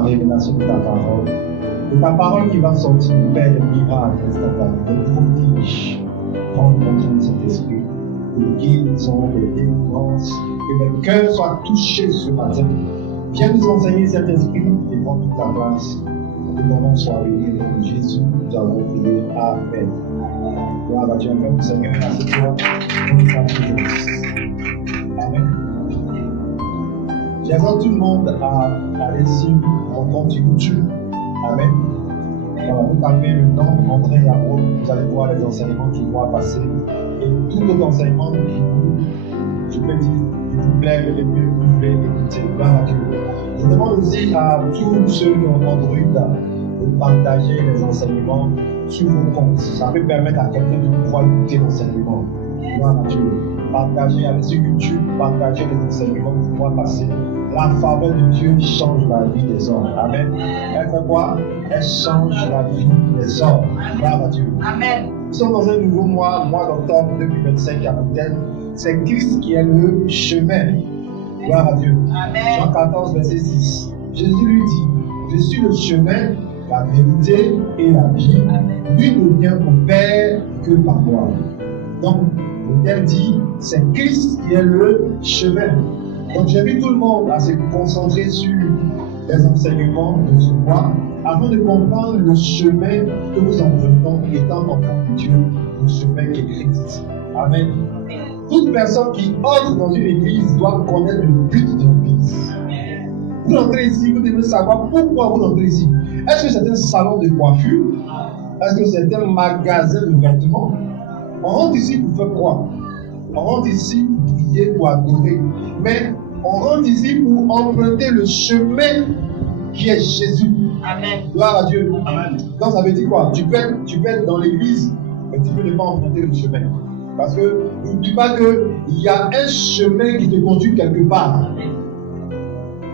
la révélation de ta parole. De ta parole qui va sortir, Père, des miracles instantanés, des prodiges. Prends contrôle de cet esprit, de guérison, de délivrance, que les cœurs soient touchés ce matin. Viens nous enseigner cet esprit et prends toute ta place. Que ton nom soit béni de Jésus. Nous avons prié. Amen. Gloire à Dieu. Amen. Seigneur, merci toi pour ta présence. Amen. J'invite tout le monde à aller sur mon compte YouTube. Amen. Voilà, vous tapez le nom André Yaro, vous allez voir les enseignements qui vont passer. Et tout autre enseignement qui vous, je peux dire, qui vous plaît, le mieux vous pouvez écouter. Gloire à Dieu. Je demande aussi à tous ceux qui ont Android de partager les enseignements sur vos comptes. Ça peut permettre à quelqu'un de pouvoir écouter l'enseignement. Gloire à Dieu. Partagez, allez sur YouTube, partagez les enseignements pour pouvoir passer. La faveur de Dieu change la vie des hommes. Amen. Elle fait quoi? Elle change la vie des hommes. Gloire à Dieu. Amen. Nous sommes dans un nouveau mois d'octobre 2025 à Boutel. C'est Christ qui est le chemin. Gloire à Dieu. Amen. Jean 14, verset 6. Jésus lui dit, je suis le chemin, la vérité et la vie. Nul ne vient au Père que par moi. Donc, Boutel dit, c'est Christ qui est le chemin. Donc j'invite tout le monde à se concentrer sur les enseignements de ce mois afin de comprendre le chemin que nous empruntons étant enfants de Dieu, le chemin qui est Christ. Amen. Toute personne qui entre dans une église doit connaître le but de l'église. Vous entrez ici, vous devez savoir pourquoi vous entrez ici. Est-ce que c'est un salon de coiffure? Est-ce que c'est un magasin de vêtements? On rentre ici pour faire quoi? On rentre ici pour prier, pour adorer. Mais on rentre ici pour emprunter le chemin qui est Jésus. Amen. Gloire à Dieu. Amen. Donc ça veut dire quoi? Tu peux être dans l'église, mais tu peux ne pas emprunter le chemin. Parce que n'oublie pas qu'il y a un chemin qui te conduit quelque part.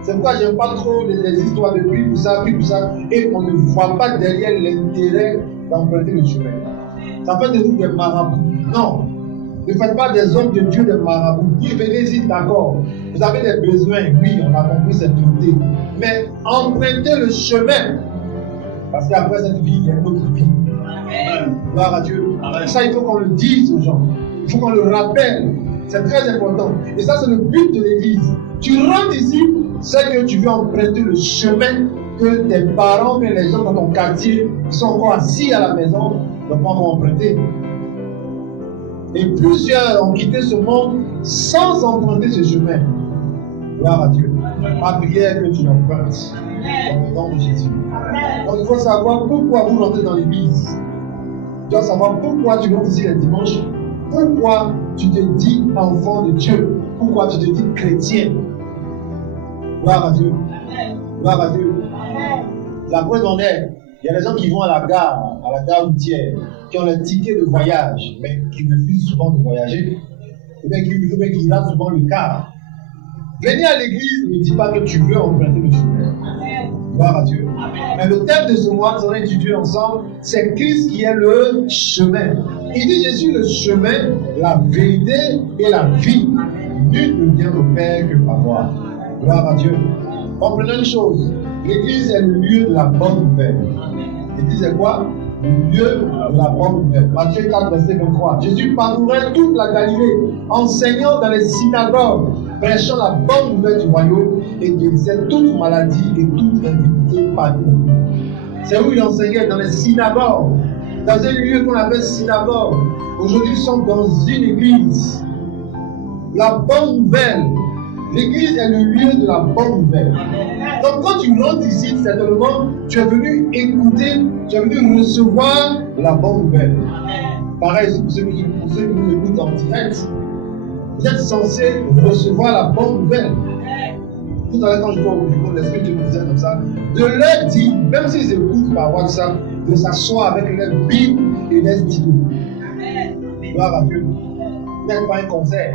C'est pourquoi je n'aime pas trop les histoires de puis tout ça, et on ne voit pas derrière l'intérêt d'emprunter le chemin. Ça fait de nous des marabouts. Non. Ne faites pas des hommes de Dieu des marabouts. Oui, venez ici, d'accord. Vous avez des besoins, oui, on a compris cette vérité. Mais empruntez le chemin. Parce qu'après cette vie, il y a une autre vie. Amen. Gloire à Dieu. Amen. Ça, il faut qu'on le dise aux gens. Il faut qu'on le rappelle. C'est très important. Et ça, c'est le but de l'église. Tu rentres ici, c'est que tu veux emprunter le chemin que tes parents, que les gens dans ton quartier qui sont encore assis à la maison ne vont pas emprunter. Et plusieurs ont quitté ce monde sans emprunter ce chemin. Gloire à Dieu. Ma prière que tu l'empruntes dans le nom de Jésus. Donc il faut savoir pourquoi vous rentrez dans l'église. Tu dois savoir pourquoi tu rentres ici les dimanches. Pourquoi tu te dis enfant de Dieu. Pourquoi tu te dis chrétien. Gloire à Dieu. Gloire à Dieu. La preuve en est, il y a des gens qui vont à la gare routière, qui ont le ticket de voyage, mais qui refusent souvent de voyager, ou bien qui ratent souvent le car. Venir à l'église ne dit pas que tu veux emprunter le chemin. Gloire à Dieu. Mais le thème de ce mois, nous allons étudier ensemble, c'est Christ qui est le chemin. Il dit, je suis le chemin, la vérité et la vie. Nul ne vient au Père que par moi. Gloire à Dieu. Comprenez une chose, l'église est le lieu de la bonne nouvelle. L'église est quoi? Le lieu de la bonne nouvelle. Matthieu 4, verset 23. Jésus parcourait toute la Galilée, enseignant dans les synagogues, prêchant la bonne nouvelle du royaume et guérissait toute maladie et toute infirmité parmi nous. C'est où il enseignait? Dans les synagogues, dans un lieu qu'on appelle synagogue. Aujourd'hui, nous sommes dans une église. La bonne nouvelle. L'église est le lieu de la bonne nouvelle. Donc quand tu rentres ici, certainement, tu es venu écouter, tu es venu recevoir la bonne nouvelle. Pareil, pour ceux qui nous écoutent en direct, vous êtes censés recevoir la bonne nouvelle. Tout à l'heure, quand je vois au niveau de l'esprit, je me disais comme ça, de leur dire, même s'ils écoutent par WhatsApp, de s'asseoir avec leur Bible et leur stylo. Gloire à Dieu. Vous n'êtes pas un concert.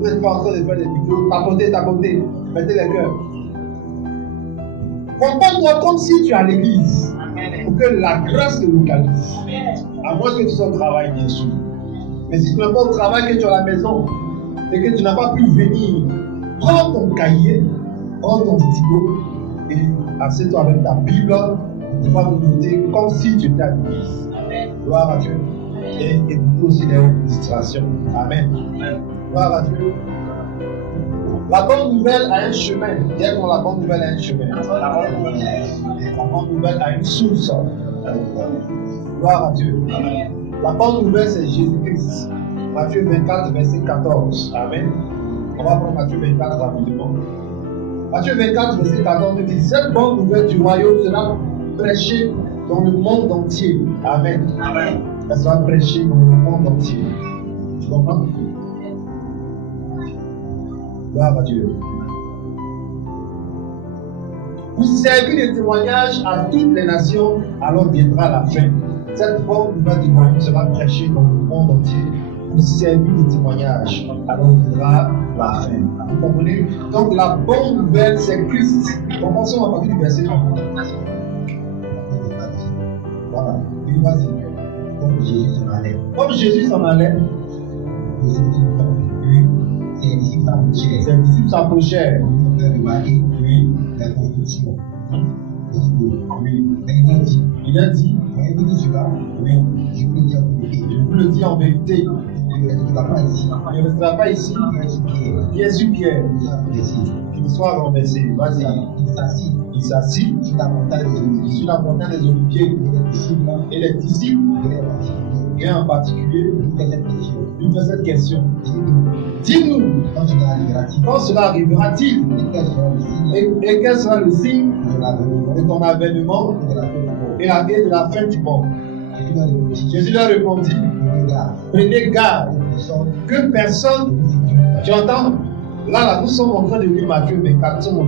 Vous n'êtes pas en train de faire des vidéos, tapoter, mettez les cœurs. Comporte-toi comme si tu es à l'église, pour que la grâce te localise. À moins que tu sois au travail, bien sûr. Mais si tu n'es pas au travail, que tu es à la maison, et que tu n'as pas pu venir, prends ton cahier, prends ton stylo, et assieds-toi avec ta Bible, tu vas nous noter comme si tu étais à l'église. Gloire à Dieu. Et écoutez aussi les distractions. Amen. Gloire à Dieu. La bonne nouvelle a un chemin. Dis-moi, la bonne nouvelle a un chemin. La bonne nouvelle a une source. Gloire à Dieu. La bonne nouvelle, c'est Jésus-Christ. Matthieu 24, verset 14. Amen. On va prendre Matthieu 24 rapidement. Matthieu 24, verset 14 dit: cette bonne nouvelle du royaume sera prêchée dans le monde entier. Amen. Amen. Elle sera prêchée dans le monde entier. Tu comprends? Gloire à Dieu. Vous servez de témoignage à toutes les nations, alors viendra la fin. Cette bonne nouvelle du royaume sera prêchée dans le monde entier. Vous servez de témoignage, alors viendra la fin. Vous comprenez? Donc la bonne nouvelle, c'est Christ. Commençons à partir du verset 1. Voilà. Oui, vas-y. Comme Jésus s'en allait, ses disciples s'approchèrent. Oui. Il a dit, oui, je vous le dis en vérité, il ne restera pas ici. Pierre sur Pierre, qu'il soit renversé. Vas-y. Il s'assit sur la montagne des Oliviers et les disciples, et en particulier, lui fait cette question. Dis-nous, quand cela arrivera-t-il? Et quel sera le signe de ton avènement et de la fin du monde? Jésus leur répondit: prenez garde que personne. Tu entends? Là, nous sommes en train de lire Matthieu 24, nous sommes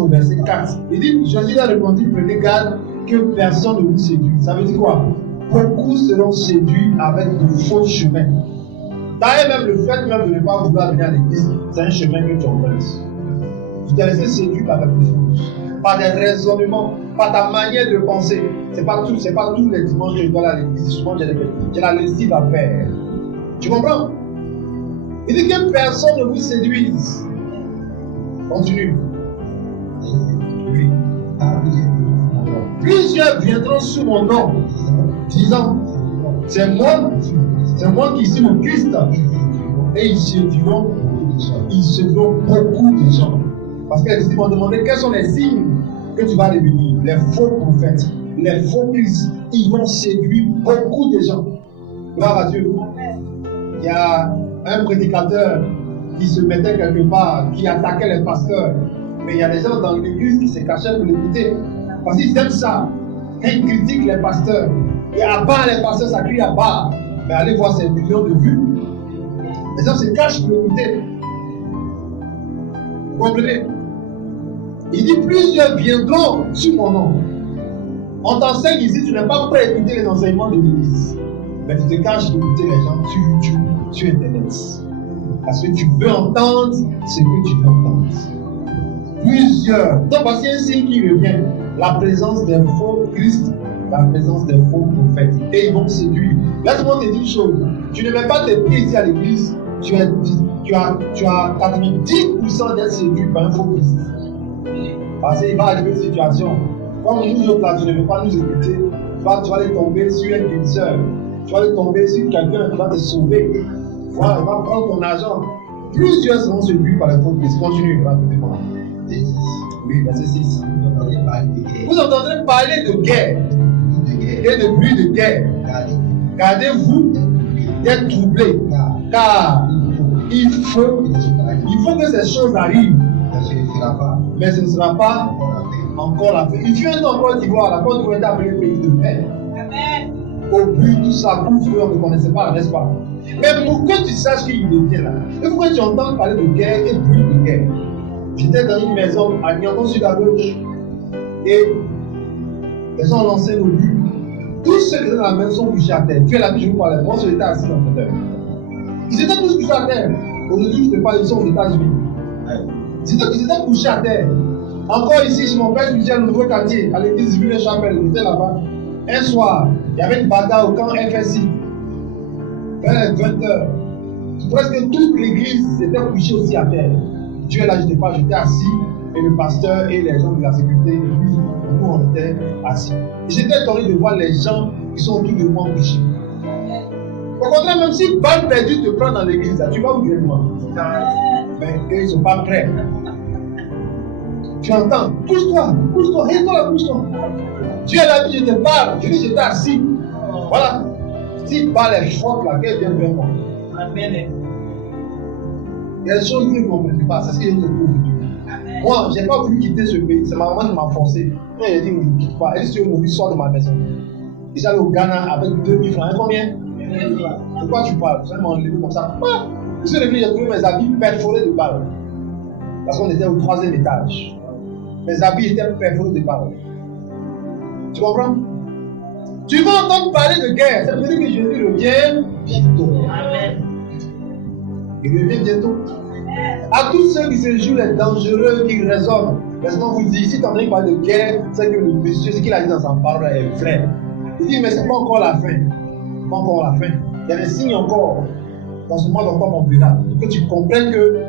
au verset 4. Il dit, Jésus leur répondit: prenez garde que personne ne vous séduise. Ça veut dire quoi? Beaucoup seront séduits avec de faux chemins. D'ailleurs, même le fait même de ne pas vouloir venir à l'église, c'est un chemin que tu empruntes. Tu t'es laissé séduire par quelque chose, par des raisonnements, par ta manière de penser. C'est pas tous les dimanches que je dois aller à l'église. Souvent, j'ai la lessive à faire. Tu comprends? Il dit que personne ne vous séduise. Continue. Oui. Plusieurs viendront sous mon nom, disant: c'est moi qui suis le Christ. Et ils séduiront beaucoup de gens. Parce que les disciples ont demandé quels sont les signes que tu vas devenir. Les faux prophètes, les faux Christ, ils vont séduire beaucoup de gens. Gloire à Dieu. Il y a un prédicateur qui se mettait quelque part, qui attaquait les pasteurs. Mais il y a des gens dans l'église qui se cachaient pour l'écouter. Parce qu'ils aiment ça. Quand ils critiquent les pasteurs, et à part les pasteurs, ça crie à part. Mais allez voir ces millions de vues. Les gens se cachent pour l'écouter. Vous comprenez? Il dit: plusieurs viendront sur mon nom. On t'enseigne ici, tu n'es pas prêt à écouter les enseignements de l'église. Mais tu te caches d'écouter les gens sur YouTube, sur Internet. Parce que tu veux entendre ce que tu veux entendre. Plusieurs. Donc voici un signe qui revient. La présence des faux Christ, la présence des faux prophètes. Et ils vont te séduire. Laisse-moi te dire une chose. Tu ne mets pas tes pieds ici à l'église. Tu as 90% d'être séduit par un faux Christ. Parce qu'il va arriver une situation. Comme nous autres là, tu ne veux pas nous écouter. Tu vas aller tomber sur un guérisseur. Tu vas aller tomber sur quelqu'un qui va te sauver. Voilà, il va prendre ton argent. Plusieurs seront séduits par les faux Christ. Continue rapidement. Oui, verset 6. Vous entendrez parler de guerre et de bruit de guerre. Gardez-vous d'être troublés, car il faut que ces choses arrivent. Mais ce ne sera pas encore la fin. Il fut un temps en Côte d'Ivoire, la Côte d'Ivoire était appelée pays de paix. Au but, tout ça, pour feu, on ne connaissait pas, n'est-ce pas? Mais pour que tu saches qu'il est là, il faut que tu entends parler de guerre et de bruit de guerre. J'étais dans une maison à Nyanton sur la gauche et les gens ont lancé nos buts. Tous ceux qui étaient dans la maison sont couchés à terre. Tu es là, je vous parlais. Moi, j'étais assis dans le fauteuil. Ils étaient tous couchés à terre. Aujourd'hui, je ne sais pas, ils sont aux États-Unis. Ils étaient couchés à terre. Encore ici, chez mon père, je au nouveau quartier, à l'église du Chapelle, j'étais là-bas. Un soir, il y avait une bagarre au camp FSI. Vers les 20h. Presque toute l'église était couchée aussi à terre. Dieu est là, je n'étais pas, j'étais assis et le pasteur et les gens de la sécurité, lui, nous on était assis. Et j'étais étonné de voir les gens qui sont autour de moi bouger. Au contraire, même si balle perdue te prend dans l'église, là, tu vas où moi. Mais eux, ils ne sont pas prêts. Tu entends, pousse-toi, reste-toi là, pousse-toi. Dieu l'a dit, je te parle, je dis, j'étais assis. Voilà. Si balle est forte, là, qu'elle vient vers moi. Amen. Il y a des choses que vous ne comprenez pas, c'est ce que je te dis aujourd'hui. Moi, je n'ai pas voulu quitter ce pays, c'est ma maman qui m'a forcé. Moi, j'ai dit, ne quitte pas. Elle dit, si tu veux sors de ma maison. Et j'allais au Ghana avec 2000 francs. Combien? De quoi tu parles? Je vais m'enlever comme ça. Je suis revenu, j'ai trouvé mes habits perforés de balles. Parce qu'on était au 3e étage. Mes habits étaient perforés de balles. Tu comprends? Tu vas entendre parler de guerre. Ça veut dire que Jésus revient bientôt. Amen. Il revient bientôt. À tous ceux qui se jouent les dangereux, qui raisonnent. Laisse-moi vous dire, si tu es en train de parler de guerre, c'est que le monsieur, ce qu'il a dit dans sa parole est vrai. Il dit, mais ce n'est pas encore la fin. Pas encore la fin. Il y a des signes encore. Dans ce monde encore, on verra. Pour que tu comprennes que,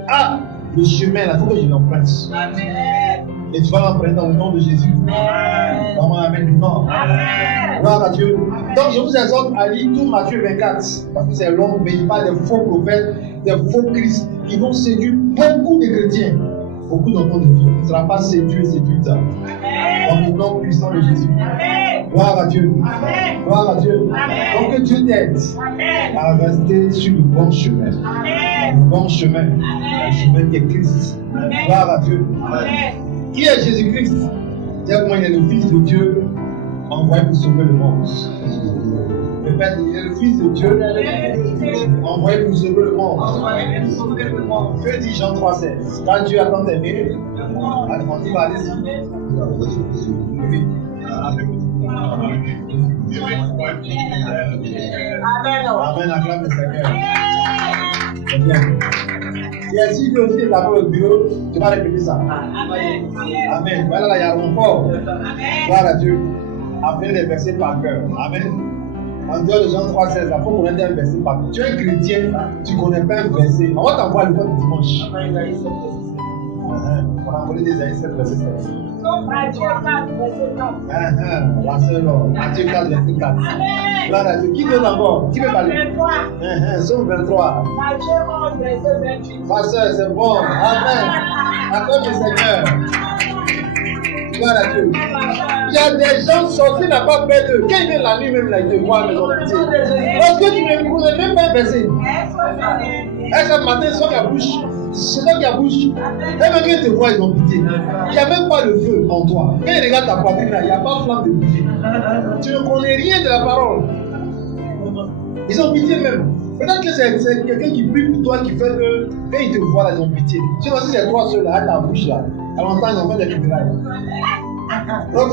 le chemin, là, il faut que je l'emprunte. Amen. Et tu vas l'emprunter dans le nom de Jésus. Amen. Dans mon amen du nom. Amen. Gloire à Dieu. Donc, je vous exhorte à lire tout Matthieu 24. Parce que c'est long, mais il parle des faux prophètes, des faux Christ qui vont séduire beaucoup de chrétiens. Beaucoup d'enfants de Dieu. Tu ne seras pas séduit et séduite. Dans le nom puissant de Jésus. Amen. Gloire à Dieu. Amen. Gloire à Dieu. Amen. Donc que Dieu t'aide à rester sur le bon chemin. Amen. Le bon chemin. Amen. Le chemin qui est Christ. Amen. Gloire à Dieu. Amen. Qui est Jésus-Christ? Dis-moi, il est le Fils de Dieu envoyé pour sauver le monde. Répète, il est le Fils de Dieu envoyé pour sauver le monde. Que dit Jean 3,16? Quand Dieu a tant aimé, il va aller. Oui. Amen, acclame le Seigneur. C'est bien. Et si Dieu aussi est là-bas au bureau, tu vas répéter ça. Amen. Amen. Voilà, là, il y a un fort. Gloire à Dieu. Apprenez les versets par cœur. Amen. En dehors de Jean 3,16, il faut connaître un verset par cœur. Tu es un chrétien, tu ne connais pas un verset. On va t'envoyer le code du dimanche. On a volé des Isaïe 7, verset 7. Matthieu 4, verset 4. La seule, Matthieu 4, verset 4. Gloire à Dieu. Qui veut d'abord? Qui veut parler? 23. Somme 23. Matthieu 11, verset 28. Ma soeur, c'est bon. Amen. Accorde le Seigneur. Gloire à Dieu. Il y a des gens sortis, n'a pas peur d'eux. Quand ils viennent la nuit, même là, ils te voient, mais ils ont pitié. Parce que tu ne connais même pas un verset. Un matin, ils sont qui bouche. C'est toi qui a bouche. Et même quand ils te voient, ils ont pitié. Il n'y a même pas le feu en toi. Quand ils regardent ta poitrine là, il n'y a pas de flamme de bougie. Tu ne connais rien de la parole. Ils ont pitié même. Peut-être que c'est quelqu'un qui prie pour toi qui fait que quand ils te voient là, ils ont pitié. Sinon, si c'est toi seul là, à ta bouche là, à longtemps ils ont fait des funérailles. Donc,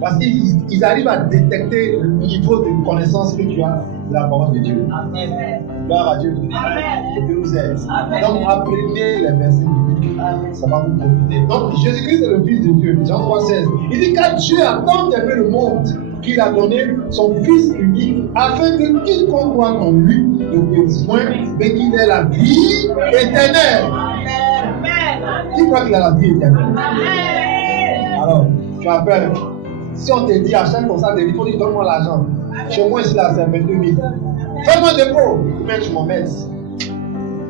parce qu'ils arrivent à détecter le niveau de connaissance que tu as de la parole de Dieu. Amen. Gloire à Dieu. Que Dieu nous aide. Donc, apprenez les versets bibliques. Ça va vous profiter. Donc, Jésus-Christ est le Fils de Dieu. Jean 3,16. Il dit car Dieu a tant aimé le monde qu'il a donné son Fils unique afin que quiconque croit en lui ne périsse point, mais qu'il ait la vie éternelle. Amen. Qui croit qu'il a la vie éternelle? Amen. Alors, tu as peur. Si on te dit achète comme ça, il faut dire donne-moi l'argent. Chez moi ici là, c'est 22 000. Fais-moi des pots. Mais tu m'en mets.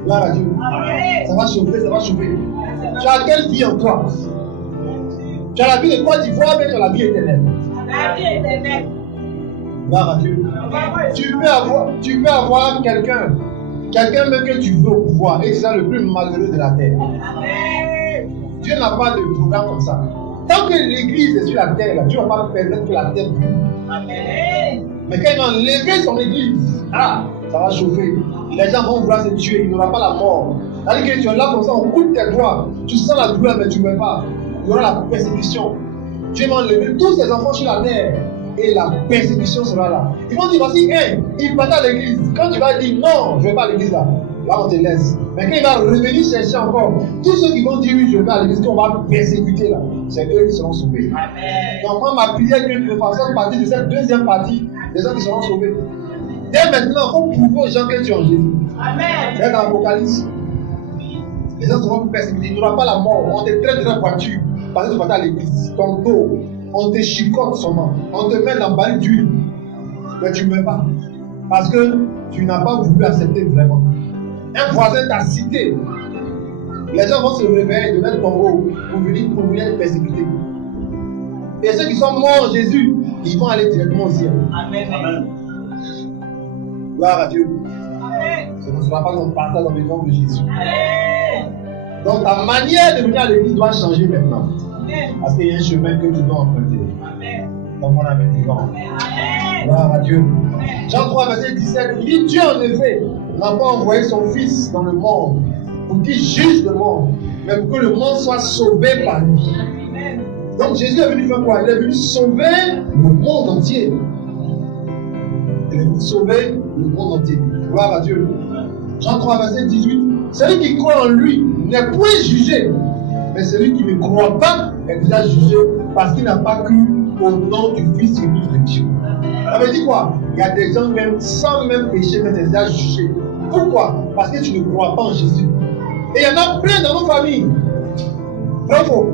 Gloire à Dieu. Ça va chauffer, ça va chauffer. Tu as quelle vie en toi? Tu as la vie de Côte d'Ivoire, mais tu as la vie éternelle. La vie éternelle. Gloire à Dieu. Tu peux avoir quelqu'un même que tu veux au pouvoir, et c'est ça le plus malheureux de la terre. Dieu n'a pas de programme comme ça. Tant que l'église est sur la terre, Dieu ne va pas permettre que la terre brûle. Mais quand il va enlever son église, ça va chauffer. Les gens vont vouloir se tuer, il n'y aura pas la mort. C'est-à-dire que tu es là comme ça, on coupe tes doigts, tu sens la douleur, mais tu ne meurs pas. Il y aura la persécution. Dieu va enlever tous ses enfants sur la terre et la persécution sera là. Ils vont dire, voici il part à l'église. Quand tu vas dire non, je ne vais pas à l'église là on te laisse. Mais quand il va revenir chercher encore, tous ceux qui vont dire oui, je vais à l'église, qu'on va persécuter là, c'est eux qui seront sauvés. Amen. Donc, moi, ma prière que je fasse partie de cette deuxième partie, des gens qui seront sauvés. Dès maintenant, il faut prouver aux gens que tu es en Jésus. Amen. C'est dans l'Apocalypse. Les gens seront persécutés. Il n'y aura pas la mort. On te traite de la voiture parce que tu vas à l'église. Ton dos, on te chicote seulement. On te met dans le baril d'huile. Mais tu ne meurs pas. Parce que tu n'as pas voulu accepter vraiment. Un voisin t'a cité. Les gens vont se réveiller de leur tombeau pour venir être persécutés. Et ceux qui sont morts en Jésus, ils vont aller directement au ciel. Amen. Amen. Gloire à Dieu. Amen. Ce ne sera pas notre partage dans le nom de Jésus. Amen. Donc ta manière de venir à l'église doit changer maintenant. Amen. Parce qu'il y a un chemin que tu dois emprunter. Amen. Donc on a maintenant. Amen. Gloire à Dieu. Jean 3, verset 17, il dit Dieu en effet n'a pas envoyé son Fils dans le monde pour qu'il juge le monde, mais pour que le monde soit sauvé par lui. Amen. Donc Jésus est venu faire quoi? Il est venu sauver le monde entier. Il est venu sauver le monde entier. Gloire à Dieu. Jean 3, verset 18. Celui qui croit en lui n'est point jugé, mais celui qui ne croit pas est déjà jugé parce qu'il n'a pas cru au nom du Fils unique de Dieu. Ça veut dire quoi? Il y a des gens même sans même péché, mais déjà jugés. Pourquoi? Parce que tu ne crois pas en Jésus. Et il y en a plein dans nos familles. Bravo.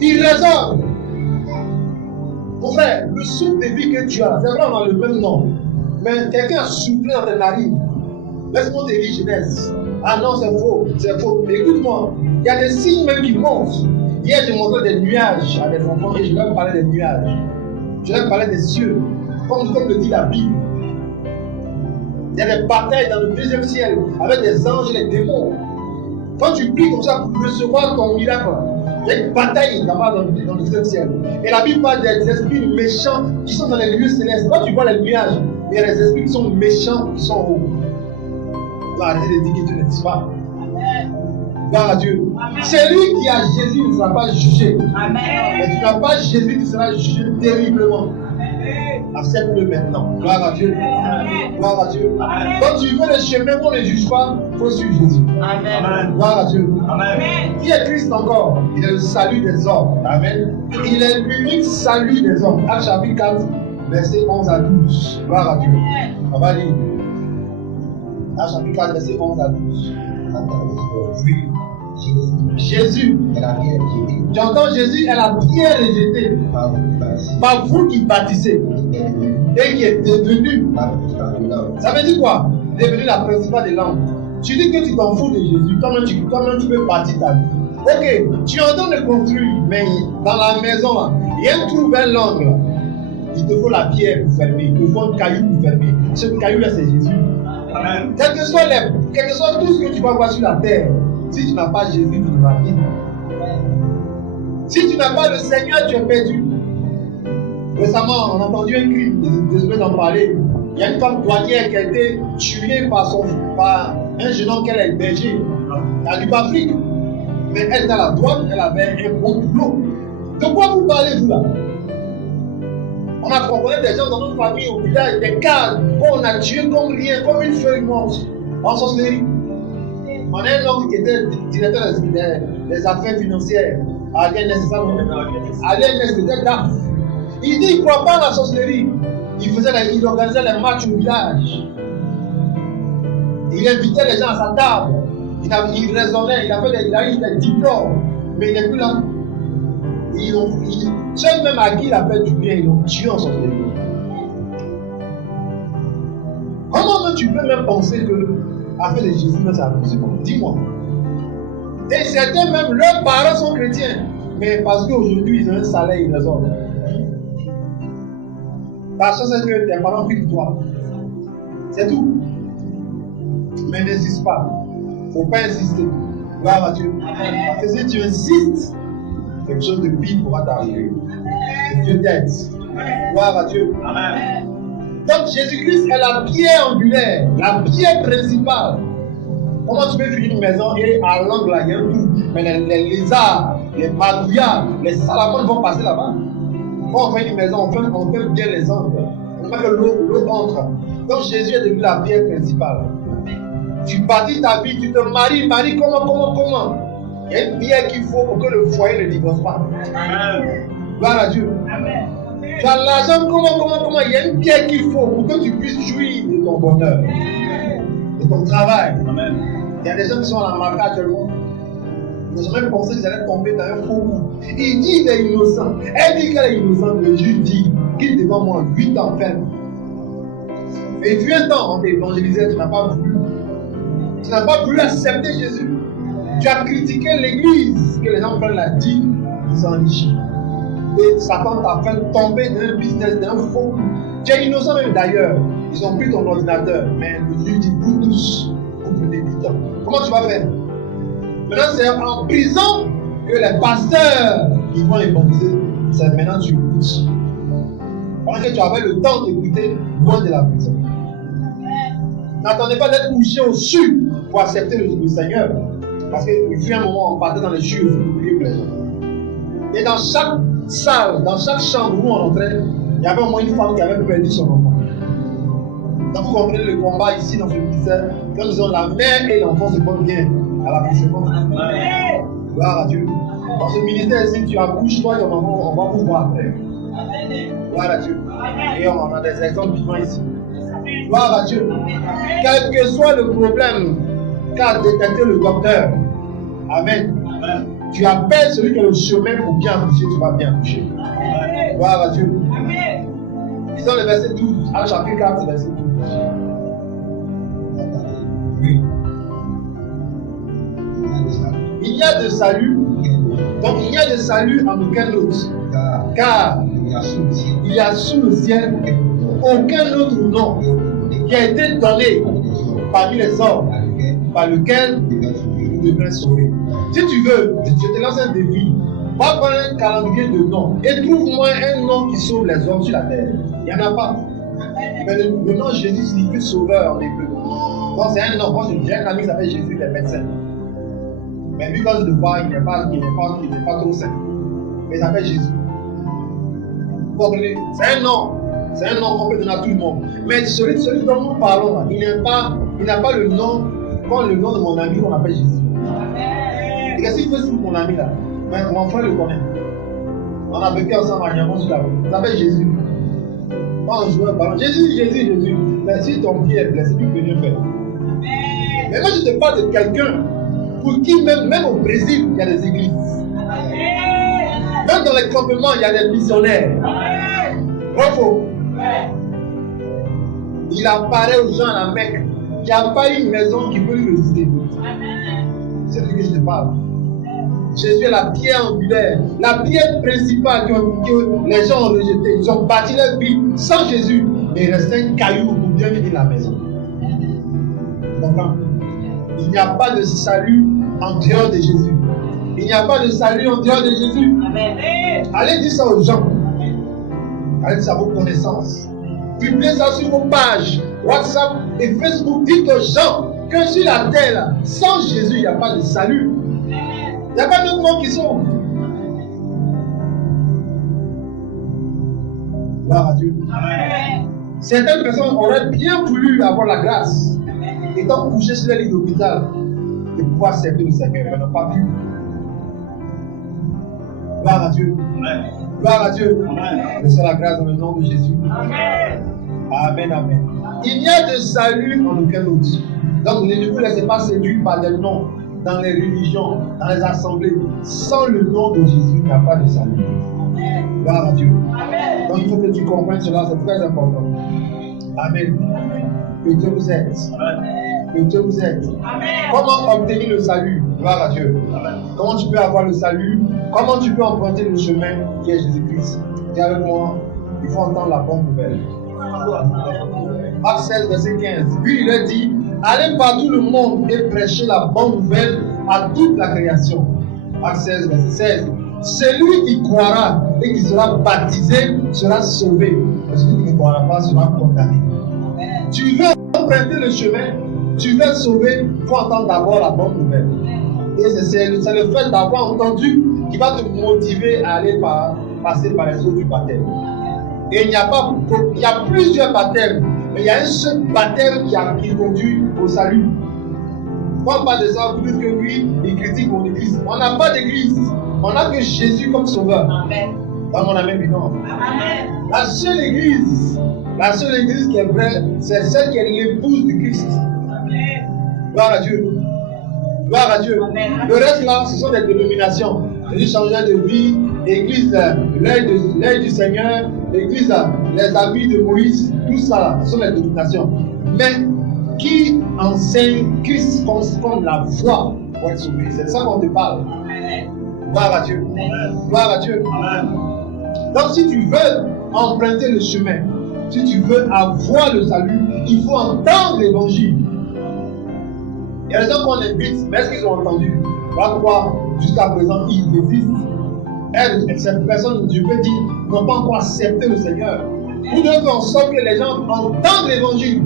Il raisonne. Mon frère, le souffle de vie que tu as, c'est vrai, on a le même nom. Mais quelqu'un a soufflé dans tes narines. Laisse-moi te dire, Genèse. Ah non, c'est faux, c'est faux. Mais écoute-moi, il y a des signes même qui montent. Hier, j'ai montré des nuages à des enfants et je leur parlais des nuages. Je leur parlais des cieux. Comme le dit la Bible. Il y a des batailles dans le deuxième ciel avec des anges et des démons. Quand tu pries comme ça pour recevoir ton miracle, il y a une bataille là-bas dans le deuxième ciel. Et la Bible parle des esprits méchants qui sont dans les lieux célestes. Quand tu vois les nuages, il y a des esprits qui sont méchants qui sont hauts. Tu vas arrêter de dire que tu n'existes pas. Gloire à Dieu. Celui qui a Jésus ne sera pas jugé. Amen. Mais tu n'as pas Jésus, tu seras jugé terriblement. Accepte-le maintenant. Gloire à Dieu. Gloire à Dieu. Amen. Quand tu veux le chemin où on ne juge pas, il faut suivre Jésus. Amen. Gloire à Dieu. Amen. Qui est Christ encore? Il est le salut des hommes. Amen. Il est l'unique salut des hommes. Actes chapitre 4, verset 11 à 12. Gloire à Dieu. On va lire. Actes chapitre 4, verset 11 à 12. Oui. Jésus. J'entends Jésus est la pierre rejetée par vous qui bâtissez et qui est devenu. Ça veut dire quoi? Devenu la principale des langues. Tu dis que tu t'en fous de Jésus, toi-même tu peux bâtir ta vie. Ok, tu es en train de construire, mais dans la maison là, il y a un trou vers l'angle là. Il te faut la pierre pour fermer, il te faut un caillou pour fermer. Ce caillou là c'est Jésus. Amen. Quel que soit tout ce que tu vas voir sur la terre, si tu n'as pas Jésus, tu ne vas rien. Si tu n'as pas le Seigneur, tu es perdu. Récemment, on a entendu un cri, désolé d'en parler. Il y a une femme douanière qui a été tuée par un jeune homme qu'elle a hébergé à l'Afrique. Mais elle était à la douane, elle avait un bon boulot. De quoi vous parlez, vous là? On a compris des gens dans notre famille, au village, des cadres qu'on a tués comme rien, comme une feuille morte, en sorcellerie. On a un homme qui était directeur des affaires financières à l'INS, c'est ça, non? À l'INS, c'était là. Il dit qu'il ne croit pas à la sorcellerie. Il organisait les matchs au village. Il invitait les gens à sa table. Il raisonnait, il a eu des diplômes, mais il n'est plus là. Ceux même à qui il a fait du bien, ils l'ont tué en sorcellerie. Comment tu peux même penser que affaire de Jésus, ça a possible? Dis-moi. Et certains même, leurs parents sont chrétiens, mais parce qu'aujourd'hui ils ont un salaire, ils raisonnent. La chose c'est que tes parents prient pour toi. C'est tout. Mais n'insiste pas. Il ne faut pas insister. Gloire à Dieu. Parce que si tu insistes, quelque chose de pire pourra t'arriver. Que Dieu t'aide. Gloire à Dieu. Amen. Donc Jésus-Christ est la pierre angulaire, la pierre principale. Comment tu peux finir une maison et à l'angle là, il y a un trou. Mais les lézards, les magouillards, les salamandres vont passer là-bas. Quand on fait une maison, on fait bien les angles. On fait que l'eau entre. Donc Jésus est devenu la pierre principale. Tu bâtis ta vie, tu te maries, comment? Il y a une pierre qu'il faut pour que le foyer ne divorce pas. Amen. Gloire à Dieu. Amen. Tu as l'argent, comment? Il y a une pierre qu'il faut pour que tu puisses jouir de ton bonheur, de ton travail. Amen. Il y a des gens qui sont à la marque actuellement. Ils n'ont jamais pensé qu'ils allaient tomber dans un faux coup. Il dit qu'il est innocent. Elle dit qu'elle est innocente. Le juge dit qu'il est devant moi 8 ans ferme. Mais il fut un temps, on t'évangélisait, tu n'as pas voulu. Tu n'as pas voulu accepter Jésus. Tu as critiqué l'église, que les gens prennent la dîme, ils s'enrichissent. Et Satan t'a fait tomber dans un business, dans un faux coup. Tu es innocent même d'ailleurs. Ils ont pris ton ordinateur, mais le juge dit vous tous, vous prenez 8 ans. Comment tu vas faire? Maintenant, c'est en prison que les pasteurs ils vont évangéliser. C'est maintenant que tu écoutes. Pendant que tu avais le temps d'écouter, loin de la prison. N'attendez pas d'être couché au sud pour accepter le Seigneur. Parce qu'il fut un moment où on partait dans les chutes, vous oubliez les gens. Et dans chaque salle, dans chaque chambre où on entrait, il y avait au moins une femme qui avait perdu son enfant. Donc vous comprenez le combat ici dans ce ministère. Quand nous avons la mère et l'enfant se portent bien à l'accouchement. Gloire à Dieu. Dans ce ministère ici, tu accouches, toi et ton enfant, on va vous voir après. Gloire à Dieu. Et on a des exemples vivants ici. Gloire à Dieu. Quel que soit le problème qu'a détecté le docteur, Amen. Tu appelles celui qui a le chemin pour bien accoucher, tu vas bien accoucher. Gloire à Dieu. Lisons le verset 12, Actes chapitre 4, verset 12. Oui. Il y a de salut, donc il y a de salut en aucun autre, car il y a sous le ciel aucun autre nom qui a été donné parmi les hommes par lequel nous devons sauver. Si tu veux, je te lance un défi. Va prendre un calendrier de noms et trouve-moi un nom qui sauve les hommes sur la terre. Il n'y en a pas. Mais le nom Jésus signifie sauveur en hébreu. Donc c'est un nom. Moi j'ai un ami qui s'appelle Jésus, il est médecin. Mais lui quand je le vois, il n'est pas trop saint. Mais il s'appelle Jésus. C'est un nom. C'est un nom qu'on peut donner à tout le monde. Mais celui dont nous parlons, là, il n'a pas le nom comme le nom de mon ami qu'on appelle Jésus. Et qu'est-ce qu'il fait sur mon ami là? Mais mon frère le connaît. On a vécu ensemble à Niamon sur la route. Il s'appelle Jésus. Quand on jouait au ballon, Jésus. Mais si ton pied est blessé, tu peux rien faire. Mais moi je te parle de quelqu'un pour qui même au Brésil, il y a des églises. Même dans les campements, il y a des missionnaires. Bravo. Il apparaît aux gens à la Mecque. Il n'y a pas une maison qui peut lui résister. C'est ce que je te parle. Jésus est la pierre angulaire, la pierre principale que les gens ont rejetée. Ils ont bâti leur vie sans Jésus, mais il restait un caillou pour bien venir la maison. D'accord? Il n'y a pas de salut en dehors de Jésus. Il n'y a pas de salut en dehors de Jésus. Amen. Allez dire ça aux gens. Allez dire ça à vos connaissances. Publiez ça sur vos pages WhatsApp et Facebook. Dites aux gens que sur la terre, sans Jésus, il n'y a pas de salut. Il n'y a pas d'autres noms qui sont. Gloire à Dieu. Amen. Certaines personnes auraient bien voulu avoir la grâce, étant couchées sur les lits d'hôpital, de pouvoir servir le Seigneur, mais n'ont pas pu. Gloire à Dieu. Amen. Gloire à Dieu. Laissez la grâce dans le nom de Jésus. Amen. Amen, amen. Il n'y a de salut en aucun autre. Donc ne vous laissez pas séduire par des noms dans les religions, dans les assemblées. Sans le nom de Jésus, il n'y a pas de salut. Amen. Gloire à Dieu. Amen. Donc il faut que tu comprennes cela, c'est très important. Amen. Que Dieu vous aide. Amen. Que Dieu vous aide. Amen. Comment obtenir le salut? Gloire à Dieu. Amen. Comment tu peux avoir le salut? Comment tu peux emprunter le chemin qui est Jésus-Christ? Dis avec moi, il faut entendre la bonne nouvelle. Acte 16, verset 15. Puis il a dit, allez par tout le monde et prêchez la bonne nouvelle à toute la création. Acte 16, verset 16. Celui qui croira et qui sera baptisé sera sauvé. Mais celui qui ne croira pas sera condamné. Tu veux emprunter le chemin, tu veux sauver, il faut entendre d'abord la bonne nouvelle. Et c'est le fait d'avoir entendu qui va te motiver à aller passer par les eaux du baptême. Et il y a plusieurs baptêmes, mais il y a un seul baptême qui conduit au salut. Quand on parle de ça, vous dites que lui, il critique mon église. On n'a pas d'église. On n'a que Jésus comme sauveur. Amen. Dans mon amen, non. Amen. La seule église qui est vraie, c'est celle qui est l'épouse de Christ. Amen. Gloire à Dieu. Gloire à Dieu. Le reste là, ce sont des dénominations. Jésus changement de vie, l'église, l'œil du Seigneur, l'église, les habits de Moïse, tout ça là, ce sont les dénominations. Mais qui enseigne Christ comme la voie pour être sauvé? C'est de ça qu'on te parle. Gloire à Dieu. Gloire à Dieu. Donc si tu veux emprunter le chemin, si tu veux avoir le salut, il faut entendre l'évangile. Il y a des gens qu'on invite, mais est-ce qu'ils ont entendu? Voilà pourquoi jusqu'à présent ils désistent. Cette personne, je peux dire, n'ont pas encore accepté le Seigneur. Vous devez faire en sorte que les gens entendent l'évangile.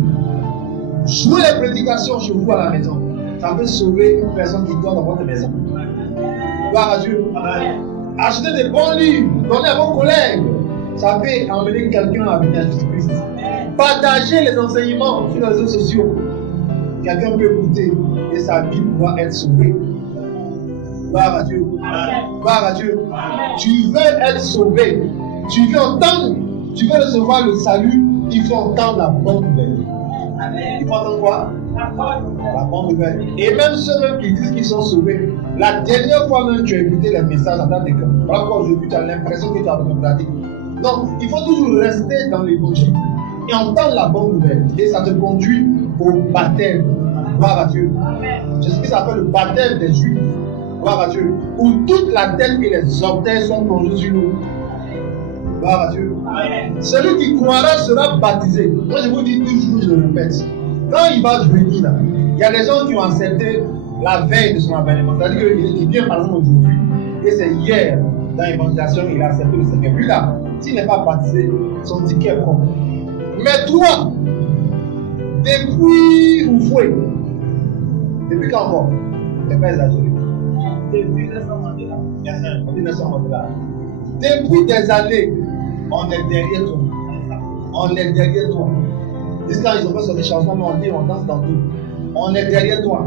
Jouez les prédications chez vous à la maison. Ça peut sauver une personne qui dort dans votre maison. Gloire à Dieu. Achetez des bons livres, donnez à vos collègues. Ça peut emmener quelqu'un à venir à Jésus-Christ. Partagez les enseignements sur les réseaux sociaux. Quelqu'un peut écouter et sa vie pourra être sauvée. Gloire à Dieu. Gloire à Dieu. Tu veux être sauvé. Tu veux entendre. Tu veux recevoir le salut. Il faut entendre la bonne nouvelle. Il faut entendre quoi? La bonne nouvelle. Et même ceux qui disent qu'ils sont sauvés, la dernière fois même tu as écouté les messages à ta décor. Voilà pourquoi aujourd'hui tu as l'impression que tu as une pratique. Donc il faut toujours rester dans l'évangile et entendre la bonne nouvelle. Et ça te conduit au baptême. Gloire à Dieu. C'est ce qui s'appelle le baptême des Juifs. Gloire à Dieu. Où toute la tête et les orteils sont plongés sur l'eau. Gloire à Dieu. Celui qui croira sera baptisé. Moi je vous dis toujours, je le répète. Quand il va venir là, il y a des gens qui ont accepté la veille de son avènement. C'est-à-dire qu'il vient par exemple aujourd'hui. Et c'est hier, dans l'évangélisation, il a accepté le Seigneur. Lui là, s'il n'est pas baptisé, son ticket est propre. Mais toi, depuis Oufoué, depuis quand encore? C'est pas exagéré. Depuis Nelson Mandela. Depuis des années, on est derrière toi. On est derrière toi. Jusqu'à ils ont fait sortir des chansons, mais on dit, on danse dans tout. On est derrière toi.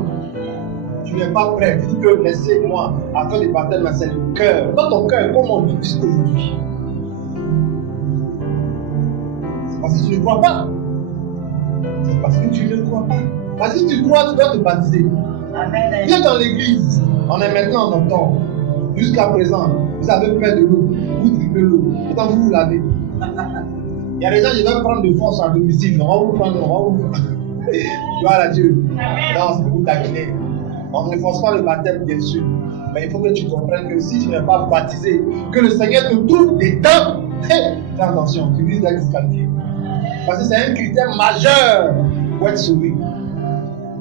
Tu n'es pas prêt. Tu dis que laissez-moi à faire des baptêmes, mais c'est le cœur. Dans ton cœur, comment on vit jusqu'aujourd'hui? C'est parce que tu ne crois pas. C'est parce que tu ne crois pas. Parce que si tu crois, tu dois te baptiser. Viens dans l'église. On est maintenant en octobre. Jusqu'à présent, vous avez peur de l'eau. Vous dribblez l'eau. Pourtant, vous lavez. Il y a des gens qui doivent prendre de force à domicile. On va vous prendre, on va vous. Gloire à Dieu. Non, c'est pour vous taquiner. On ne force pas le baptême, bien sûr. Mais il faut que tu comprennes que si tu n'es pas baptisé, que le Seigneur te trouve des temps, fais attention, tu risques d'être disqualifié. Parce que c'est un critère majeur pour être sauvé.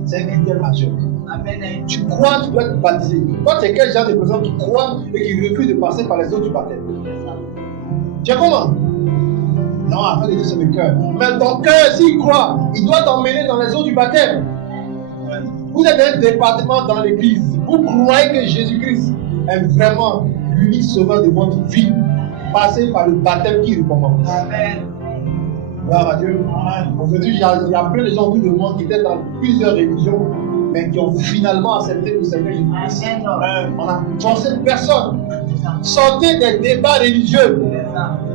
C'est un critère majeur. Amen. Tu crois, tu dois être baptisé. Toi, tu es quel genre de personne qui croit et qui refuse de passer par les eaux du baptême? Tu es comment? Non, afin de dire c'est le cœur. Mais ton cœur, s'il croit, il doit t'emmener dans les eaux du baptême. Vous êtes un département dans l'église. Vous croyez que Jésus-Christ est vraiment l'unique sauveur de votre vie. Passez par le baptême qui recommande. Amen. Gloire à Dieu. Aujourd'hui, il y a plein de gens autour du monde qui étaient dans plusieurs religions, mais qui ont finalement accepté le Seigneur Jésus-Christ. On a forcé personne. Sortez des débats religieux.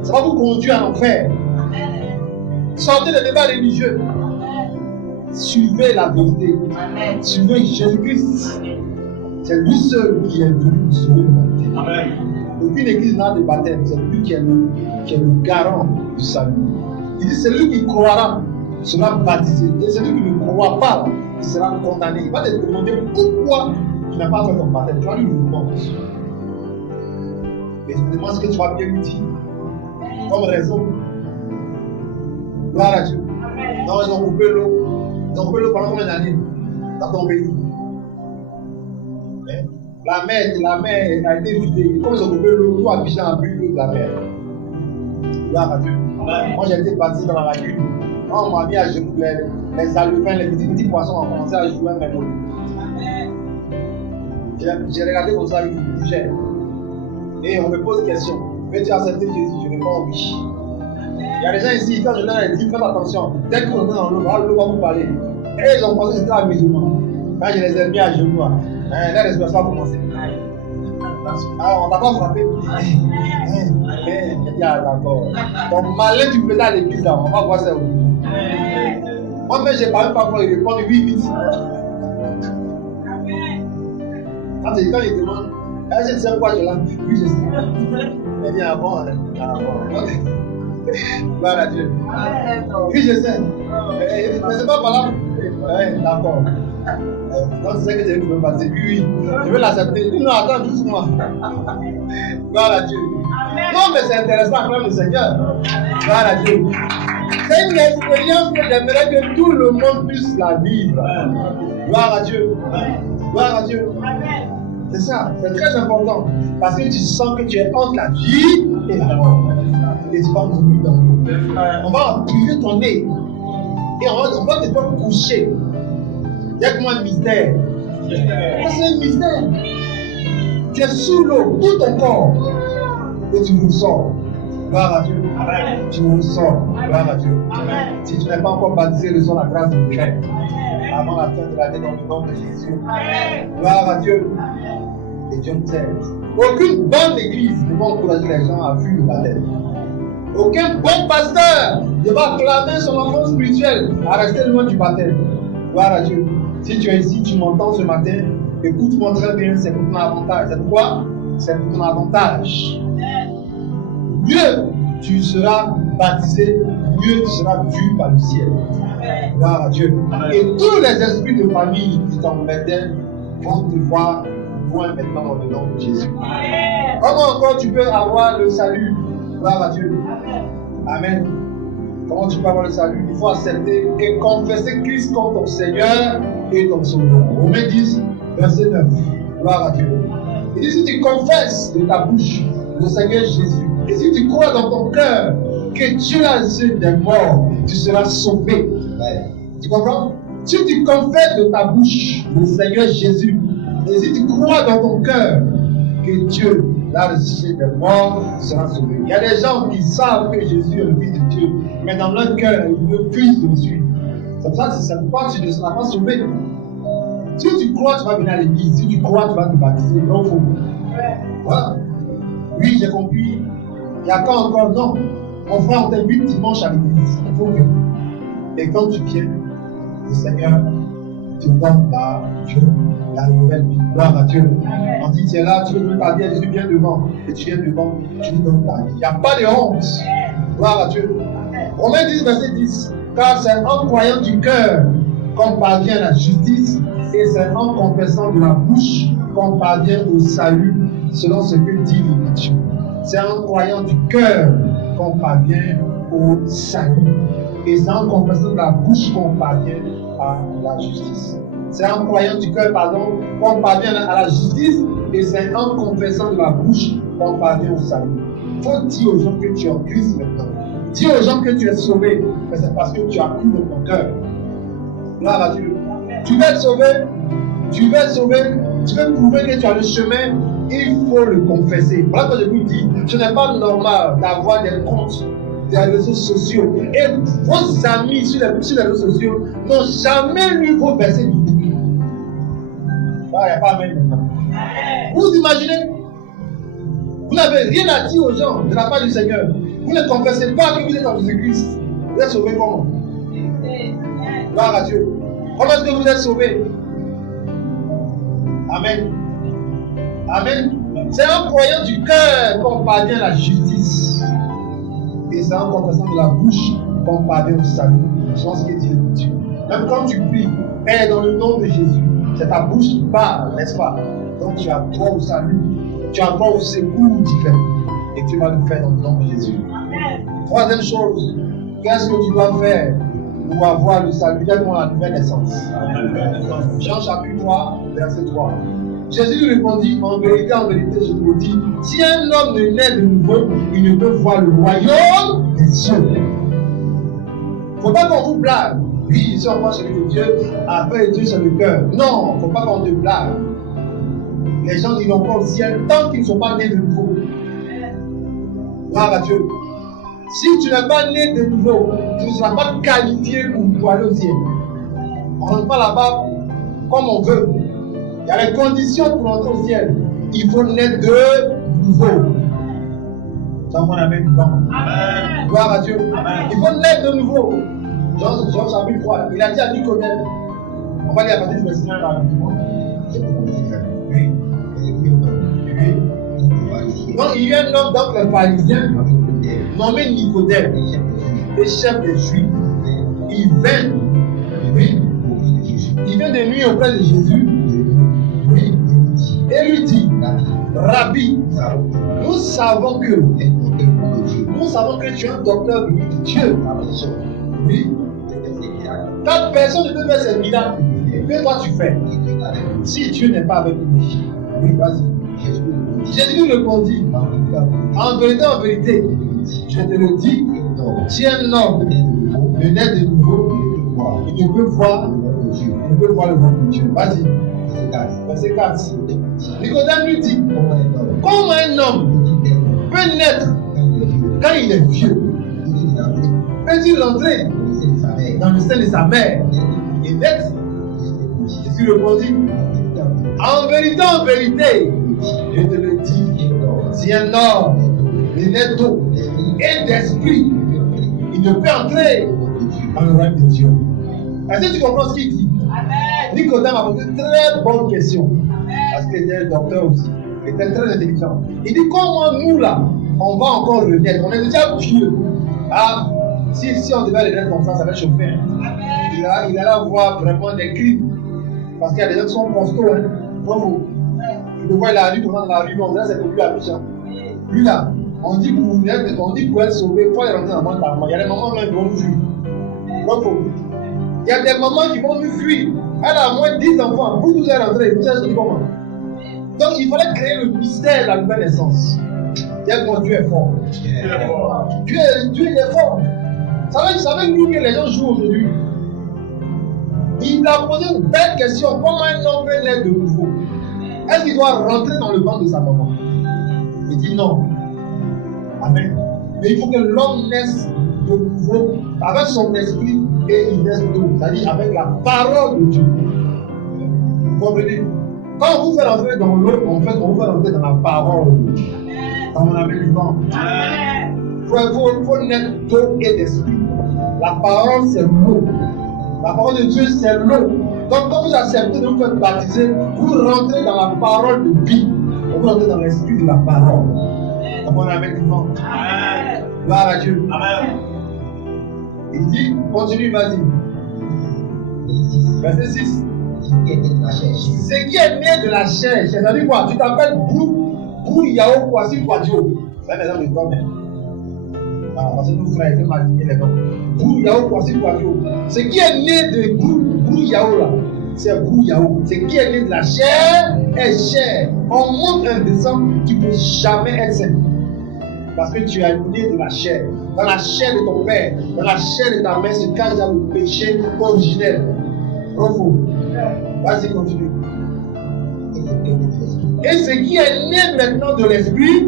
Ça va vous conduire à l'enfer. Sortez des débats religieux. Suivez la vérité. Suivez Jésus-Christ. C'est lui seul qui est venu sauver l'humanité. Aucune église n'a de baptême. C'est lui qui est le garant du salut. Il dit celui qui croira sera baptisé. Et celui qui ne croit pas sera condamné. Il va te demander pourquoi tu n'as pas fait ton baptême. Tu vas lui demander. Mais je me demande ce que tu vas bien lui dire. Comme raison. Gloire à Dieu. Non, ils ont coupé l'eau. Ils ont coupé l'eau pendant combien d'années dans ton pays? La mer a été vidée. Comme ils ont coupé l'eau, tout Abidjan a bu l'eau de la mer. Gloire à Dieu. Moi j'ai été baptisé dans la lagune. Quand on m'a mis à genoux, les alevins, les petits poissons ont commencé à jouer même au J'ai regardé comme ça, ils bougeaient. Et on me pose question. Mais tu as accepté Jésus? Je réponds oui. Il y a des gens ici, quand je leur ai dit, faites attention. Dès que vous entrez dans l'eau, l'eau va vous parler. Et ils ont pensé que c'était un musulman. Quand je les ai mis à genoux, la respiration a commencé. Alors, on t'a pas frappé. D'accord. Donc, malin, tu faisais à l'église là, on va voir ça aujourd'hui. Moi, même, j'ai pas même pas pouvoir répondre oui, vite. Quand il demande, est-ce que tu sais pourquoi je l'ai? Oui, je sais. Il dit, ah bon, hein? Ah bon. Ok. Gloire à Dieu. Oui, je sais. Mais c'est pas par là. Oui, d'accord. Donc, c'est ça que je veux passer. Oui, je veux l'accepter. Non, attends, doucement. Gloire à Dieu. Non, mais c'est intéressant quand même le Seigneur. Gloire à Dieu. C'est une expérience que j'aimerais que tout le monde puisse la vivre. Gloire à Dieu. Gloire à Dieu. C'est ça, c'est très important. Parce que tu sens que tu es entre la vie et la mort. Et tu vas mourir dans l'eau. On va empiler ton nez. Et on va te faire coucher. Il y a comme un mystère. C'est un mystère. Tu es sous l'eau, tout ton corps. Et tu ressors. Gloire à Dieu. Amen. Tu ressors. Gloire à Dieu. Amen. Si tu n'es pas encore baptisé, reçois la grâce de Christ. Avant la fin de l'année, dans le nom de Jésus. Amen. Gloire à Dieu. Et Dieu t'aide. Aucune bonne église ne va encourager les gens à fuir le baptême. Aucun bon pasteur ne va clamer son enfant spirituel à rester loin du baptême. Gloire à Dieu. Si tu es ici, tu m'entends ce matin, écoute-moi très bien, c'est pour ton avantage. C'est pourquoi? C'est pour ton avantage. Mieux tu seras baptisé, mieux tu seras vu par le ciel. Gloire à Dieu. Et tous les esprits de famille qui t'embêtaient vont te voir loin maintenant dans le nom de Jésus. Comment encore tu peux avoir le salut? Gloire à Dieu. Amen. Comment tu peux avoir le salut? Il faut accepter et confesser Christ comme ton Seigneur et ton Sauveur. Romains 10, verset 9. Gloire à Dieu. Il dit, si tu confesses de ta bouche le Seigneur Jésus, et si tu crois dans ton cœur que Dieu a ressuscité des morts, tu seras sauvé. Tu comprends? Si tu confesses de ta bouche le Seigneur Jésus, et si tu crois dans ton cœur que Dieu l'a ressuscité des morts, tu seras sauvé. Il y a des gens qui savent que Jésus est le Fils de Dieu, mais dans leur cœur, ils refusent de le suivre. C'est pour ça que c'est pourquoi tu ne seras pas sauvé. Si tu crois, tu vas venir à l'église. Si tu crois, tu vas te baptiser. Non, faux. Voilà. Oui, j'ai compris. Il n'y a qu'à encore, non. On fera en 8 dimanches à l'église. Il faut venir. Et quand tu viens, le Seigneur te donne la nouvelle vie. Gloire à Dieu. On dit, tu es là, tu veux me ta vie, je viens devant. Et tu viens devant, tu lui donnes ta vie. Il n'y a pas de honte. Gloire à Dieu. Romains 10, verset 10. Car c'est en croyant du cœur qu'on parvient à la justice, et c'est en confessant de la bouche qu'on parvient au salut, selon ce que dit l'Écriture. C'est en croyant du cœur qu'on parvient au salut. Et c'est en confessant de la bouche qu'on parvient à la justice. C'est en croyant du cœur, qu'on parvient à la justice, et c'est en confessant de la bouche qu'on parvient au salut. Il faut dire aux gens que tu es en Christ maintenant. Dis aux gens que tu es sauvé, mais c'est parce que tu as cru dans ton cœur. Gloire à Dieu. Tu veux être sauvé, tu veux prouver que tu as le chemin, il faut le confesser. Voilà que je vous dis, ce n'est pas normal d'avoir des comptes, des réseaux sociaux. Et vos amis sur les réseaux sociaux n'ont jamais lu vos versets bibliques. Il n'y a pas même maintenant. Vous imaginez? Vous n'avez rien à dire aux gens de la part du Seigneur. Vous ne confessez pas que vous êtes en Jésus-Christ. Vous êtes sauvé comment? Gloire à Dieu. Comment est-ce que vous êtes sauvés? Amen. Amen. C'est en croyant du cœur qu'on parvient à la justice. Et c'est en confessant de la bouche qu'on parvient au salut. Je pense que dit Dieu. Même quand tu pries, Père, dans le nom de Jésus, c'est ta bouche qui parle, n'est-ce pas? Donc tu as droit au salut. Tu as droit au secours divin. Et tu vas le faire dans le nom de Jésus. Troisième chose, qu'est-ce que tu dois faire pour avoir le salut? Donne-moi la nouvelle naissance. Jean chapitre 3, verset 3. Jésus lui répondit, en vérité, je vous le dis, si un homme ne naît de nouveau, il ne peut voir le royaume des cieux. Il ne faut pas qu'on vous blague. Oui, si on voit celui de Dieu, après Dieu c'est le cœur. Non, il ne faut pas qu'on te blague. Les gens n'iront pas au ciel tant qu'ils ne sont pas nés de nouveau. Gloire à Dieu. Si tu n'es pas né de nouveau, tu ne seras pas qualifié pour aller au ciel. On ne rentre pas là-bas comme on veut. Il y a les conditions pour entrer au ciel. Il faut naître de nouveau. Ça, on a même dedans. Gloire à Dieu. Amen. Il faut naître de nouveau. Jean chapitre 3. Il a dit à Nicodème. On va lire à partir du verset 1 rapidement. Oui. Donc il y a un homme dans les pharisiens nommé Nicodème, le chef des Juifs. Il vient de nuit auprès de Jésus et lui dit, Rabbi, nous savons que tu es un docteur de Dieu. Oui. Ta personne ne peut faire ces miracles que toi tu fais. Si Dieu n'est pas avec nous. Oui, vas-y. Jésus nous répondit, en vérité, je te le dis, si un homme ne naît de nouveau, il ne peut voir le monde de Dieu. Vas-y. Verset 4. Nicodème lui dit, comment un homme peut naître quand il est vieux? Peut-il rentrer dans le sein de sa mère et naître? Jésus répondit, en vérité, je te le dis, si un homme est né d'eau et d'esprit, il ne peut entrer dans le royaume de Dieu. Est-ce que tu comprends ce qu'il dit? Nicodème a posé une très bonne question. Parce qu'il était un docteur aussi. Il était très intelligent. Il dit, comment nous là, on va encore renaître? On est déjà vieux. Ah, si on devait renaître comme ça va chauffer. Il allait voir vraiment des crimes. Parce qu'il y a des gens qui sont costauds. Bravo. Je le vois, il arrive dans la rue, on dirait que c'est pour lui à Michel. Lui là, on dit pour être sauvé, il faut aller rentrer dans le monde d'argent. Il y a des mamans qui vont nous fuir. Bravo. Il y a des mamans qui vont nous fuir. Elle a moins de 10 enfants. Vous tous allez rentrer. Vous savez comment? Donc il fallait créer le mystère de la nouvelle naissance. Dieu est fort. Dieu est fort. Vous savez nous que les gens jouent aujourd'hui. Il a posé une belle question. Comment un homme peut naître de nouveau? Est-ce qu'il doit rentrer dans le ventre de sa maman? Il dit non. Amen. Mais il faut que l'homme naisse de nouveau avec son esprit et il naisse d'eau. C'est-à-dire avec la parole de Dieu. Vous comprenez? Quand on vous fait rentrer dans l'eau, on vous fait rentrer dans la parole. Dans mon ami vivant. Il faut naître d'eau et d'esprit. La parole, c'est l'eau. La parole de Dieu, c'est l'eau. Donc, quand vous acceptez de vous faire baptiser, vous rentrez dans la parole de vie. Vous rentrez dans l'esprit de la parole. Dans mon ami vivant. Gloire à Dieu. Amen. Il dit, continue, vas-y. Verset 6. Ce qui est né de la chair, c'est-à-dire quoi? Tu t'appelles Brou Yao Kwasi Kwadjo. C'est un exemple de toi-même. Parce que nous frères, ils m'ont dit les noms. Brou Yao Kwasi Kwadjo. Ce qui est né de Brou Yao là, c'est Brou Yao. Ce qui est né de la chair est chair. On montre un descendant qui ne peut jamais être saint. Parce que tu es né de la chair. Dans la chair de ton père, dans la chair de ta mère, se cache dans le péché originel. Bravo. Vas-y, continue. Et ce qui est né maintenant de l'esprit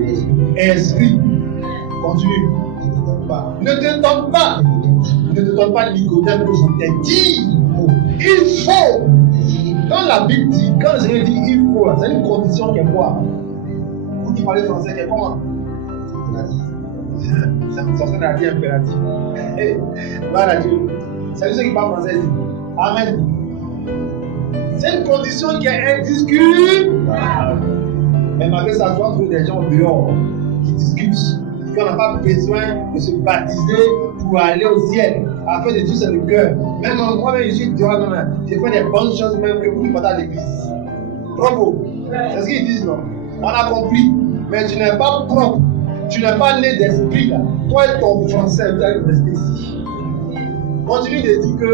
est esprit. Continue. Ne te donne pas. Ne te donne pas Nicodème que je t'ai dit. Il faut. Quand la Bible dit, quand le Seigneur dit il faut, c'est une condition qui est quoi? Vous qui parlez français, c'est comment? Ça sonne à dire impératif. Voilà Dieu. C'est ceux qui parlent français. Amen. C'est une condition qui est indiscutable. Mais malgré ça, tu vas trouver des gens dehors qui discutent. Qu'on n'a pas besoin de se baptiser pour aller au ciel. Afin de Dieu, c'est le cœur. Même moi-même, je suis dehors. J'ai fait des bonnes choses même que vous ne pas à l'église. Bravo. C'est ce qu'ils disent, non? On a compris. Mais tu n'es pas propre. Tu n'es pas né d'esprit là. Toi et ton français, vous allez rester ici. Continue de dire que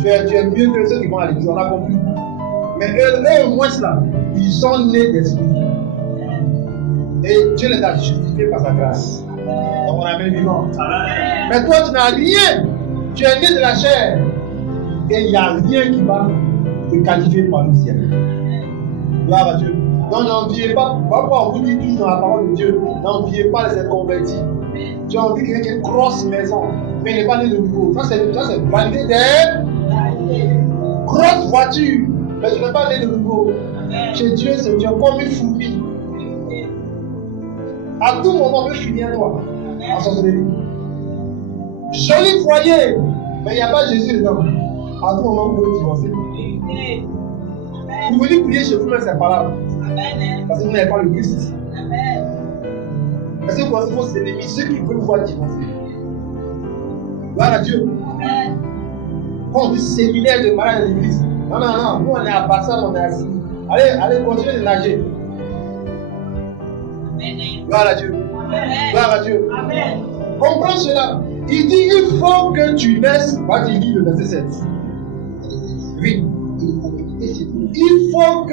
tu es mieux que ceux qui vont à l'église. On a compris. Mais eux au moins là, ils sont nés d'esprit. Et Dieu les a justifiés par sa grâce. Donc on a bien vivant. Mais toi tu n'as rien. Tu es né de la chair. Et il n'y a rien qui va te qualifier pour le ciel. Gloire à Dieu. Donc n'enviez pas. Pourquoi on vous dit toujours dans la parole de Dieu, n'enviez pas les inconvertis. Tu as envie de quelqu'un qui a une grosse maison, mais il n'est pas né de nouveau. Ça c'est validé des grosses voitures. Mais tu n'es pas né de nouveau. Chez Dieu, c'est Dieu comme une fourmi. À tout moment, on peut finir toi. En sorcellerie. Joli foyer. Mais il n'y a pas Jésus dedans. À tout moment, vous pouvez divorcer. Vous venez prier chez vous, mais c'est pas là. Amen. Parce que vous n'avez pas le Christ. Amen. Parce que vous pensez que vos ennemis, ceux qui veulent vous voir divorcer. Gloire à Dieu. Amen. Quand on dit séminaire de malade à l'église, non, non, non, nous on est à Bassal, on est assis. Allez, continuez de nager. Amen. Gloire à Dieu. Amen. Gloire à Dieu. Amen. Comprends cela. Il dit, il faut que tu naisses. Vas-y, lis le verset 7. Oui. Il faut que